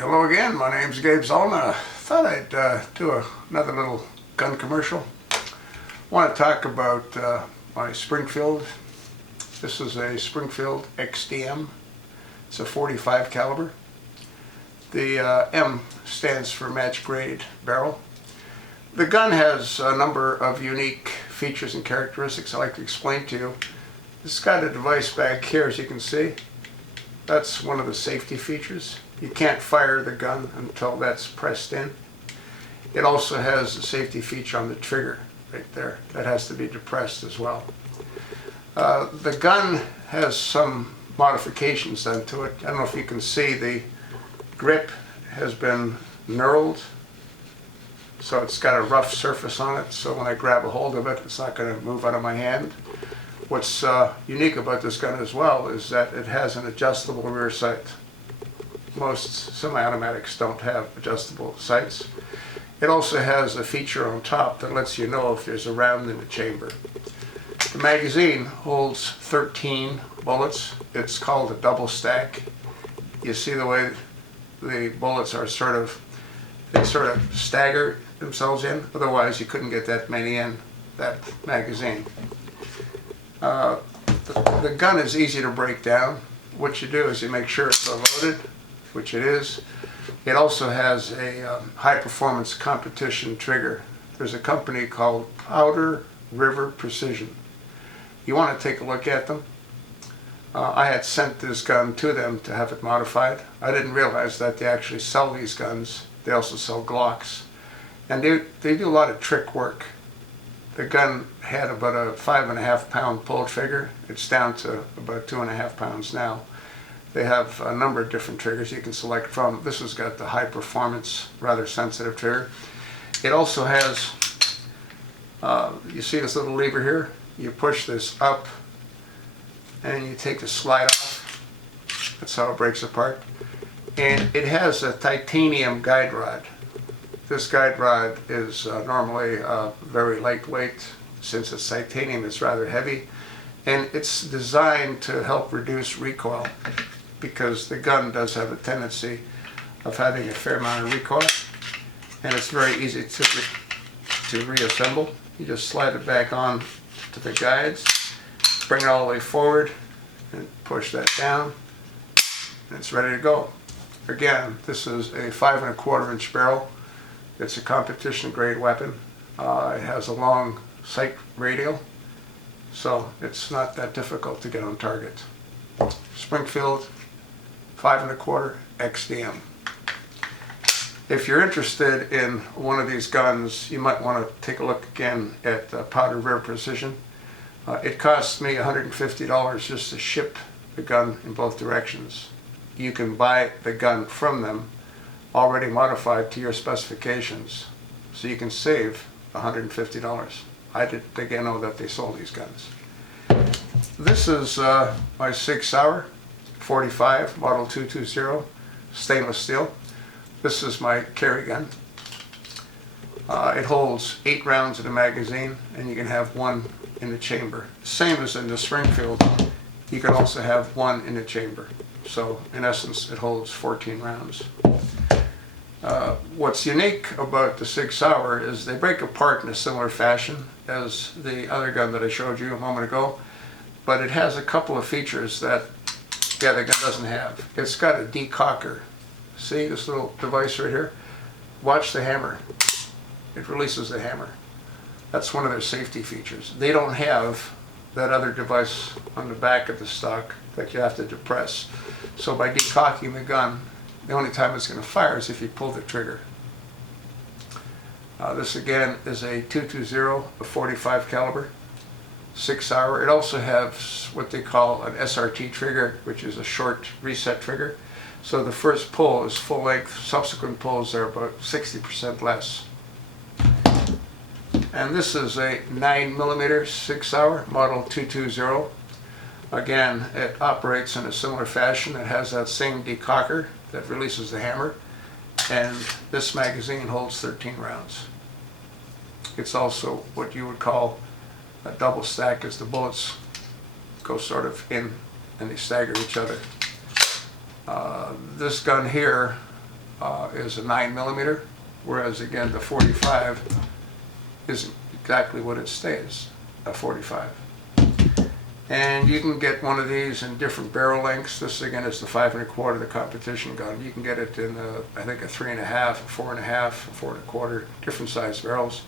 Hello again, my name's Gabe Zollner. Thought I'd do another little gun commercial. Want to talk about my Springfield. This is a Springfield XDM. It's a .45 caliber. The M stands for match grade barrel. The gun has a number of unique features and characteristics I'd like to explain to you. It's got a device back here, as you can see. That's one of the safety features. You can't fire the gun until that's pressed in. It also has a safety feature on the trigger right there. That has to be depressed as well. The gun has some modifications done to it. I don't know if you can see, the grip has been knurled, so it's got a rough surface on it, so when I grab a hold of it, it's not going to move out of my hand. What's unique about this gun as well is that it has an adjustable rear sight. Most semi-automatics don't have adjustable sights. It also has a feature on top that lets you know if there's a round in the chamber. The magazine holds 13 bullets. It's called a double stack. You see the way the bullets are they sort of stagger themselves in. Otherwise you couldn't get that many in that magazine. The gun is easy to break down. What you do is you make sure it's loaded, which it is. It also has a high-performance competition trigger. There's a company called Powder River Precision. You want to take a look at them. I had sent this gun to them to have it modified. I didn't realize that they actually sell these guns. They also sell Glocks. And they do a lot of trick work. The gun had about a 5.5 pound pull trigger. It's down to about 2.5 pounds now. They have a number of different triggers you can select from. This has got the high performance, rather sensitive trigger. It also has, you see this little lever here? You push this up and you take the slide off. That's how it breaks apart. And it has a titanium guide rod. This guide rod is normally very lightweight. Since it's titanium, it's rather heavy. And it's designed to help reduce recoil, because the gun does have a tendency of having a fair amount of recoil, and it's very easy to reassemble. You just slide it back on to the guides, bring it all the way forward, and push that down, and it's ready to go. Again, this is a 5.25 inch barrel. It's a competition grade weapon. It has a long sight radial, so it's not that difficult to get on target. Springfield 5.25 XDM. If you're interested in one of these guns, you might want to take a look again at Powder River Precision. It costs me $150 just to ship the gun in both directions. You can buy the gun from them already modified to your specifications, so you can save $150. I didn't think I know that they sold these guns. This is my Sig Sauer 45 model 220 stainless steel. This is my carry gun. It holds 8 rounds in a magazine, and you can have 1 in the chamber. Same as in the Springfield, you can also have 1 in the chamber. So in essence, it holds 14 rounds. What's unique about the Sig Sauer is they break apart in a similar fashion as the other gun that I showed you a moment ago, but it has a couple of features that the other gun doesn't have. It's got a decocker. See this little device right here? Watch the hammer. It releases the hammer. That's one of their safety features. They don't have that other device on the back of the stock that you have to depress. So by decocking the gun, the only time it's going to fire is if you pull the trigger. This again is a 220, a .45 caliber, Sig Sauer. It also has what they call an SRT trigger, which is a short reset trigger. So the first pull is full length, subsequent pulls are about 60% less. And this is a 9mm Sig Sauer model 220. Again, it operates in a similar fashion. It has that same decocker that releases the hammer, and this magazine holds 13 rounds. It's also what you would call a double stack, as the bullets go sort of in and they stagger each other. This gun here is a 9mm, whereas again the 45 isn't exactly what it states, a 45. And you can get one of these in different barrel lengths. This again is the 5 1/4, the competition gun. You can get it in I think a 3.5, 4.5, 4 1/4, different size barrels,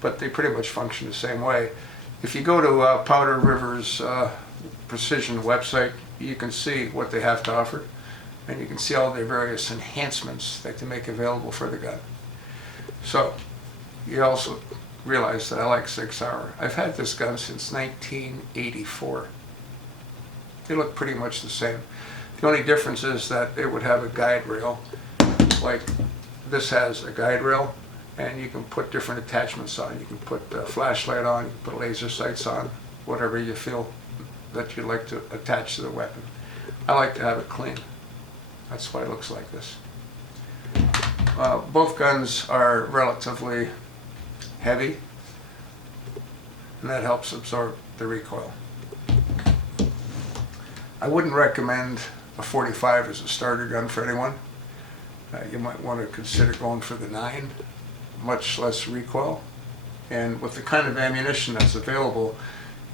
but they pretty much function the same way. If you go to Powder River's Precision website, you can see what they have to offer, and you can see all their various enhancements that they make available for the gun. So you also realize that I like Sig Sauer. I've had this gun since 1984. They look pretty much the same. The only difference is that it would have a guide rail, like this has a guide rail, and you can put different attachments on. You can put a flashlight on, you can put laser sights on, whatever you feel that you'd like to attach to the weapon. I like to have it clean. That's why it looks like this. Both guns are relatively heavy, and that helps absorb the recoil. I wouldn't recommend a 45 as a starter gun for anyone. You might want to consider going for the 9, much less recoil. And with the kind of ammunition that's available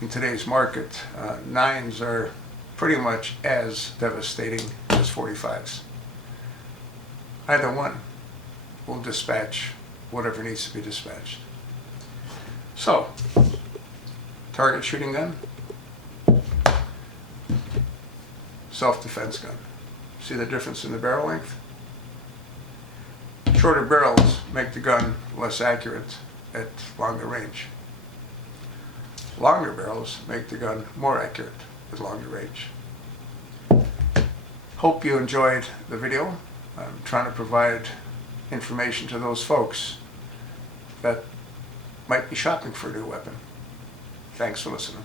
in today's market, 9s are pretty much as devastating as 45s. Either one will dispatch whatever needs to be dispatched. So, target shooting gun, self-defense gun. See the difference in the barrel length? Shorter barrels make the gun less accurate at longer range. Longer barrels make the gun more accurate at longer range. Hope you enjoyed the video. I'm trying to provide information to those folks that might be shopping for a new weapon. Thanks for listening.